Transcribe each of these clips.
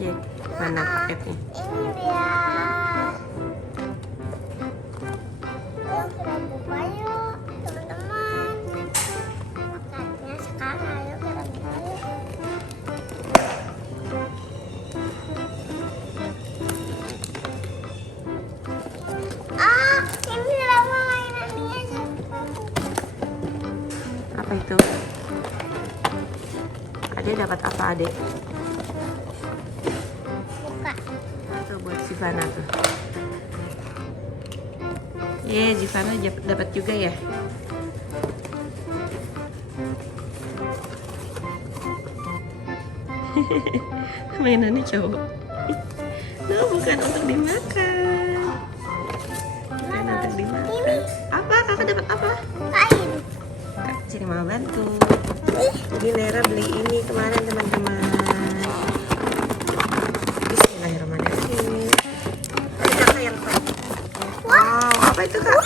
aja. Mana paketnya? Ini dia. Yuk kita buka yuk teman-teman. Paketnya sekarang ayo kita buka yuk. Ini lama mainannya. Apa itu? Adek dapat apa adek? Buka. Tuh buat Zivana tuh. Zivana dapat juga ya. Mainannya cowok. Nah, bukan untuk dimakan. Bukan untuk dimakan. Apa? Kakak dapat apa? Kain. Kak, sini mau bantu. Jadi Nera beli ini kemarin teman-teman. Bismillahirrahmanirrahim. Ini kakak yang tahu. Wow, apa itu kak?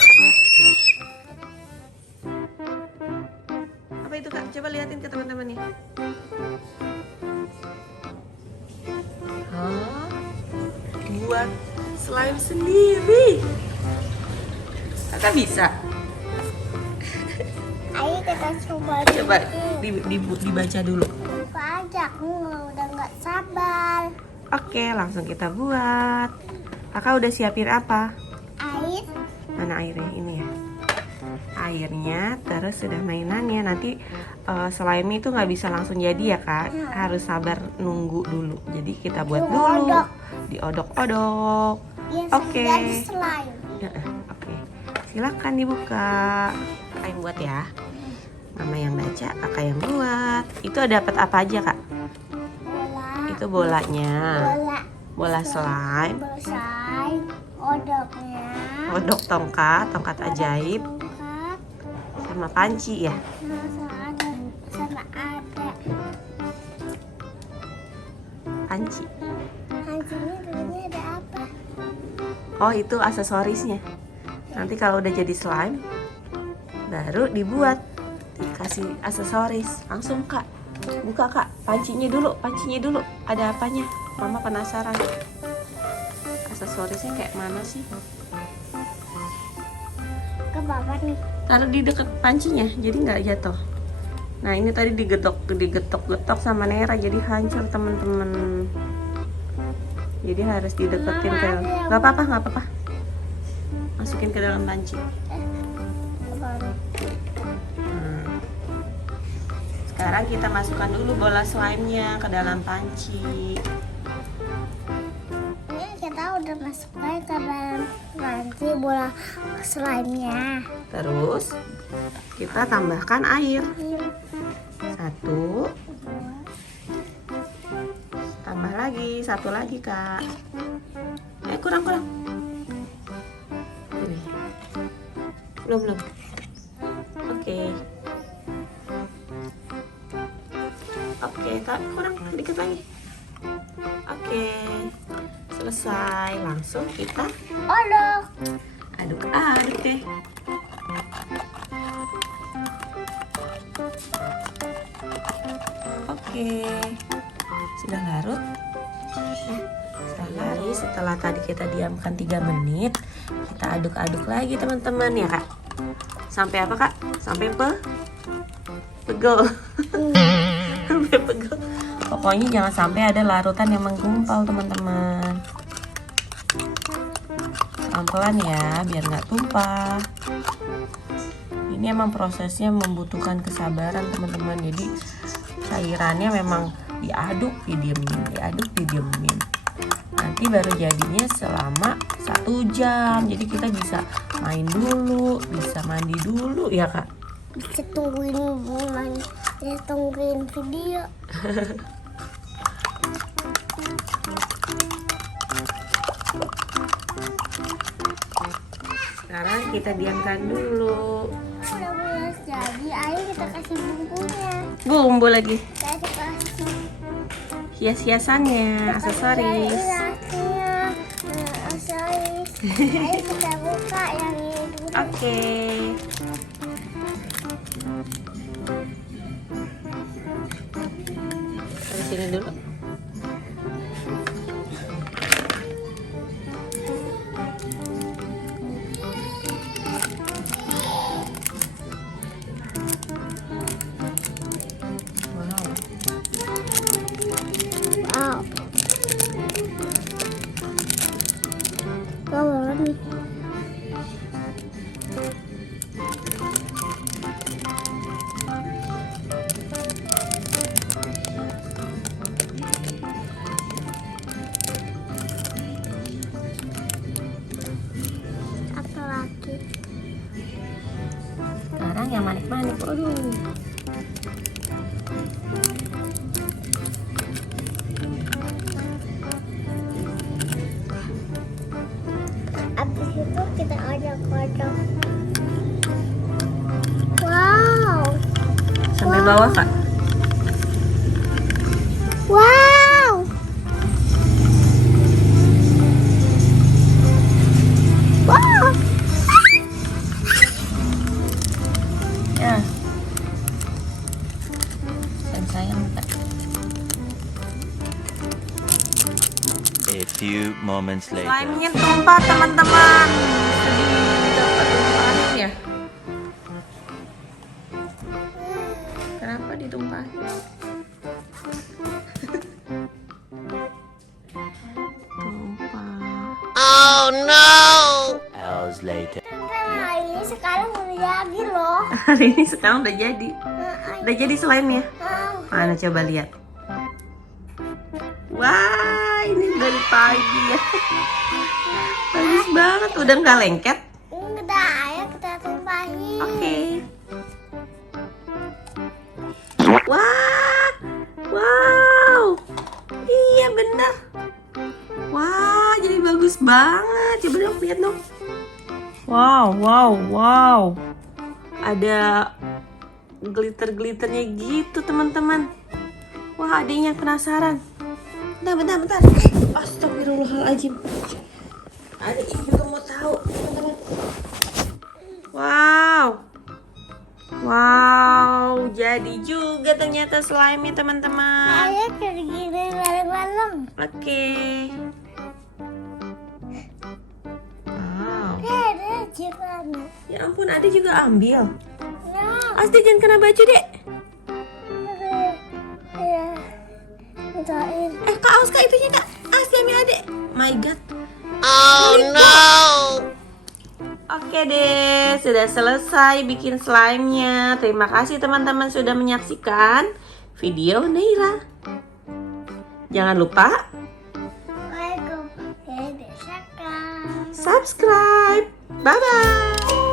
Apa itu kak? Coba liatin ke teman-teman nih. Hah? Buat slime sendiri. Kakak bisa? Ayo kita coba. Coba dibaca dulu. Buka aja, aku udah nggak sabar. Oke, langsung kita buat. Kakak udah siapin apa? Air. Mana airnya? Ini ya. Airnya, terus sudah mainannya. Nanti slime itu nggak bisa langsung jadi ya kak. Harus sabar nunggu dulu. Jadi kita buat dulu. Diodok-odok. Biar Oke. jadi slime. Oke. Silakan dibuka. Kakak yang buat ya. Mama yang baca, kakak yang buat. Itu dapat apa aja kak? Bola. Itu bolanya. Bola slime. Bola slime. Odoknya. Odok tongkat ajaib. Tongkat. Sama panci ya. Sama ada. Panci. Hancinya dulunya ada apa? Oh itu aksesorisnya. Nanti kalau udah jadi slime, baru dibuat, dikasih aksesoris. Langsung kak, buka kak, pancinya dulu. Ada apanya? Mama penasaran. Aksesorisnya kayak mana sih? Ke bawah nih. Taruh di deket pancinya, jadi nggak jatuh. Nah ini tadi digetok sama Nera, jadi hancur teman-teman. Jadi harus dideketin ke. Nggak apa-apa. Masukin ke dalam panci. Sekarang kita masukkan dulu bola slime-nya ke dalam panci. Ini kita udah masukkan ke dalam panci bola slime-nya. Terus kita tambahkan air. 1. Tambah lagi, 1 lagi kak. Kurang. Ini. Belum. Oke, kak kurang dikit lagi. Oke, selesai. Langsung kita aduk deh. Oke, sudah larut. Setelah tadi kita diamkan 3 menit, kita aduk-aduk lagi teman-teman ya kak. Sampai apa kak? Sampai pegel. Sampai pegel. Pokoknya jangan sampai ada larutan yang menggumpal teman-teman. Pelan-pelan ya, biar nggak tumpah. Ini emang prosesnya membutuhkan kesabaran teman-teman. Jadi cairannya memang diaduk didiemin. Nanti baru jadinya selama 1 jam. Jadi kita bisa main dulu, bisa mandi dulu ya kak. Bisa tungguin video. Sekarang kita diamkan dulu. Udah mulai jadi, ayo kita kasih bumbunya. Bumbu lagi. Kita kasih Hias-hiasannya, aksesoris. Aksesoris. Ayo kita buka yang ini dulu. Oke. Dari sini dulu. nih. Satu lagi. Sekarang yang manik-manik. Aduh. Abis itu kita odok-odok. Wow. Sampai bawah, Kak. Wow. Wow. Ya. Dan sayang, Kak. A few moments later. Slime-nya tumpah, teman-teman. Sedih dapat tumpahin ya. Kenapa ditumpahin? Tumpah. Hours later. Nah, ini sekarang udah jadi loh. Hari ini sekarang udah jadi. Udah jadi slime-nya. Mana coba lihat. Wah, ini dari pagi ya. Bagus banget, udah nggak lengket. Udah, ayo kita tumpahin. Oke. Wah, wow, iya bener. Wah, jadi bagus banget. Coba dong, lihat dong. Wow, wow, wow. Ada glitter-glitternya gitu, teman-teman. Wah, adiknya penasaran. Bentar. Astagfirullahaladzim. Adiknya juga mau tahu, teman-teman. Wow, jadi juga ternyata slime-nya, teman-teman. Ayo kayak gini malam-malam. Oke. Wow. Ada juga. Ya ampun, Ade juga ambil. Nah, Asti jangan kena baju, Dek. ya. Bedain. Kak Aus, Kak, itunya, Kak. Asti ambil Ade. My God. Oh no! Oke deh, sudah selesai bikin slime-nya. Terima kasih teman-teman sudah menyaksikan video Neira. Jangan lupa Assalamualaikum. subscribe. Bye-bye.